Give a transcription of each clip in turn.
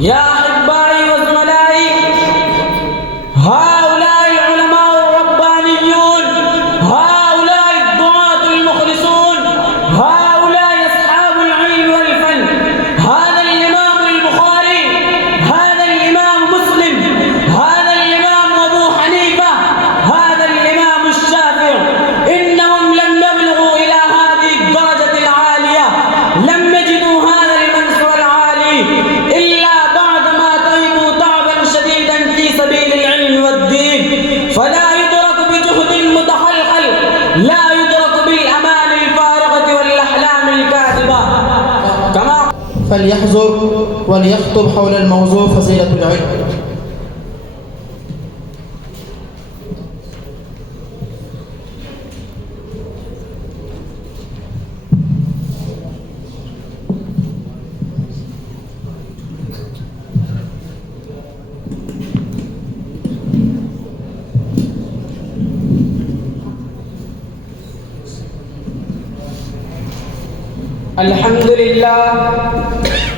يا أحبائي وزملائي، هؤلاء العلماء الربانيون، هؤلاء الدعاة المخلصون، هؤلاء أصحاب العلم والفن، هذا الإمام البخاري، هذا الإمام مسلم، هذا الإمام أبو حنيفة، هذا الإمام الشافعي، إنهم لم يبلغوا إلى هذه الدرجة العالية، لم يجدوا هذا المنصب العالي إلا بعدما تعبوا تعبا شديدا في سبيل العلم والدين. فلا يدرك بجهد متخلخل، لا يدرك بالأمان الفارغة والأحلام الكاذبة. كما فليحذر وليخطب حول الموضوع فضيلة العلم.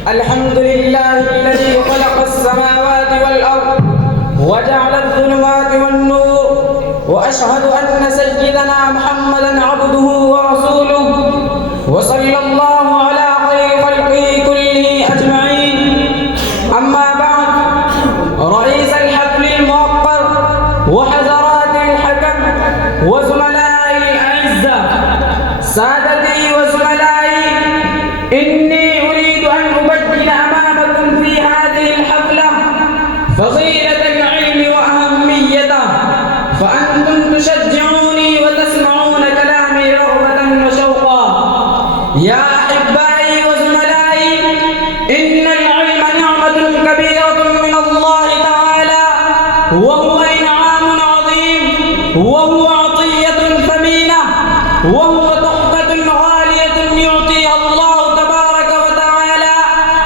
الحمد لله الذي خلق السماوات والأرض وجعل الظلمات والنور، وأشهد أن سيدنا محمدا عبده ورسوله، وصلى الله على خير خلقه كله أجمعين. أما بعد، رئيس الحفل الموقر وحضرات الحكم وزملائي الأعزاء، سادتي وزملائي، إني أريد أن أبين أمامكم في هذه الحفلة فضيلة العلم وأهميته، فأنتم تشجعوني وتسمعون كلامي رغبة وشوقا. يا أحبائي وزملائي، إن العلم نعمة كبيرة من الله تعالى، وهو إنعام عظيم، وهو عطية ثمينة، وهو تحفة غالية يعطيها الله تبارك وتعالى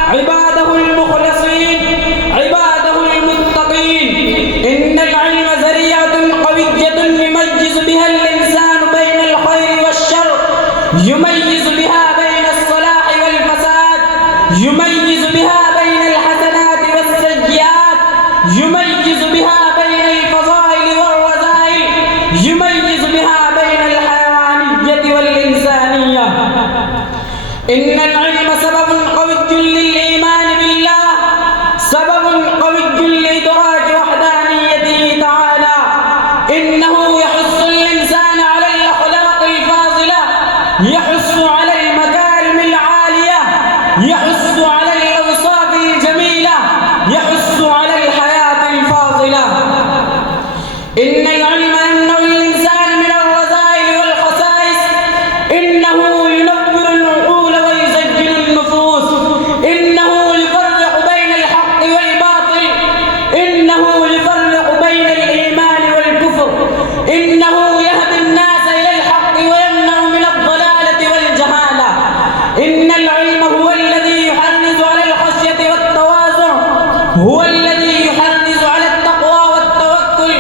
عباده المخلصين، عباده المتقين. إن العلم ذريعة قوية يميز بها الإنسان بين الخير والشر، يميز بها بين الصلاح والفساد، يميز بها بين الحسنات والسيئات، يميز بها بين الفضائل والرذائل، يميز بها بين الحيوانية والإنسانية. إن العلم سبب قوي للإيمان بالله، سبب قوي لإدراك وحدانيته تعالى. إنه يحث الإنسان على الأخلاق الفاضلة، يحث على المكارم العالية، يحث على الأوصاف الجميلة، يحث على الحياة الفاضلة. إن العلم يمنع الإنسان من الرذائل والخسائس، إنه ينور العقول ويزين النفوس، إنه يفرق بين الحق والباطل، إنه يفرق بين الإيمان والكفر، إنه يهدي الناس إلى الحق ويمنع من الضلالة والجهالة. إن العلم هو الذي يحرز على الخشية والتواضع، هو الذي يحرز على التقوى والتوكل،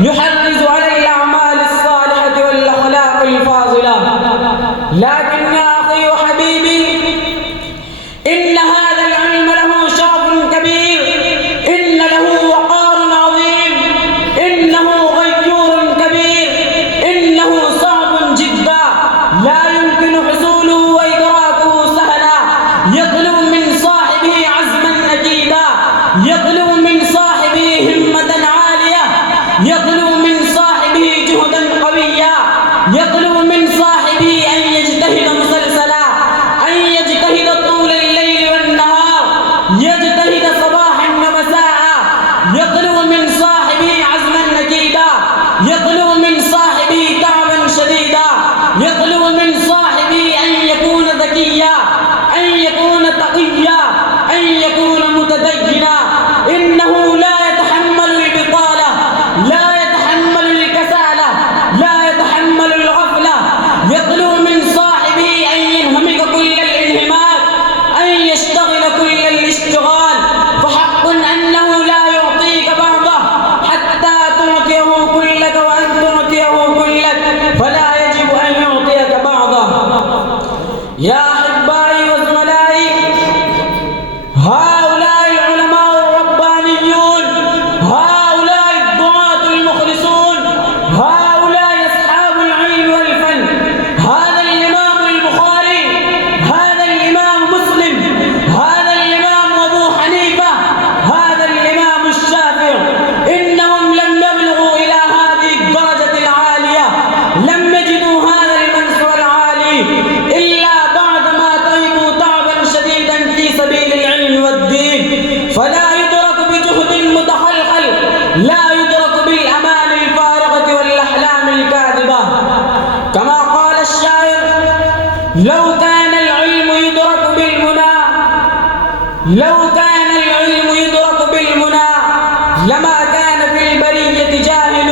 يحرز على الأعمال الصالحة والأخلاق الفاضلة. لكن يا أخي وحبيبي، إن هذا العلم له شرف كبير، إن له وقار عظيم، إنه غيور كبير، إنه صعب جدا، لا يمكن حصوله وإدراكه سهلا، يطلب من صاحبه عزما أكيدا، يطلب من صاحبه همة عالية، يطلب من صاحبه جهدا قويا، يطلب من صاحبه أن يجتهد مسلسلا، أن يجتهد طول الليل والنهار، يجتهد صباحا ومساء، يطلب من صاحبه عزما أكيدا، يطلب من صاحبه تعبا شديدا، يطلب من صاحبه أن يكون ذكيا، أن يكون تقيا، أن يكون متدينا. لو كان العلم يدرك بالمنى لما كان في البرية جاهل.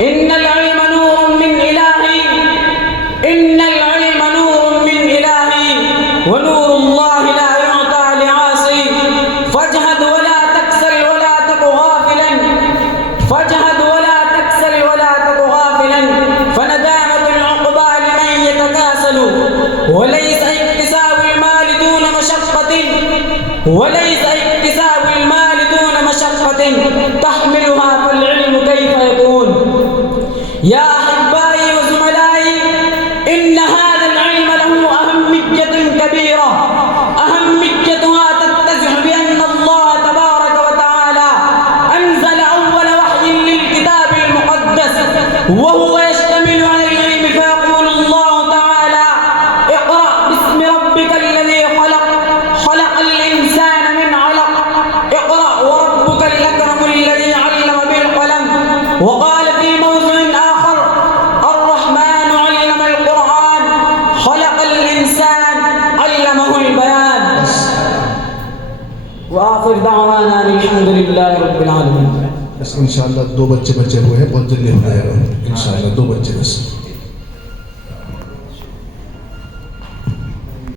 إن العلم نور من إلهي، إن العلم نور من إلهي، ونور الله لا يعطى لعاصي. فاجهد ولا تكسل ولا تك غافلا، فاجهد ولا تكسل ولا تك غافلا، فندامة العقبى لمن يتكاسل. وليس اكتساب المال دون مشقة، وليس اكتساب المال دون مشقة تحملها، فالعلم كيف يكون؟ يا أحبائي وزملائي، إن هذا العلم له أهمية كبيرة، أهميتها تتسع بأن الله تبارك وتعالى أنزل أول وحي للكتاب المقدس وهو يشتمل على العلم، فيقول الله تعالى: اقرأ باسم ربك الذي خلق، خلق الإنسان من علق، اقرأ وربك الأكرم الذي علم بالقلم. وقال في موضع آخر: الرحمن علم القرآن، خلق الإنسان، علمه البيان. وآخر دعوانا الحمد لله رب العالمين. इंशाअल्लाह 2 बच्चे बचे हुए हैं, बहुत जल्दी हो जाएगा इंशाअल्लाह, 2 बच्चे बस.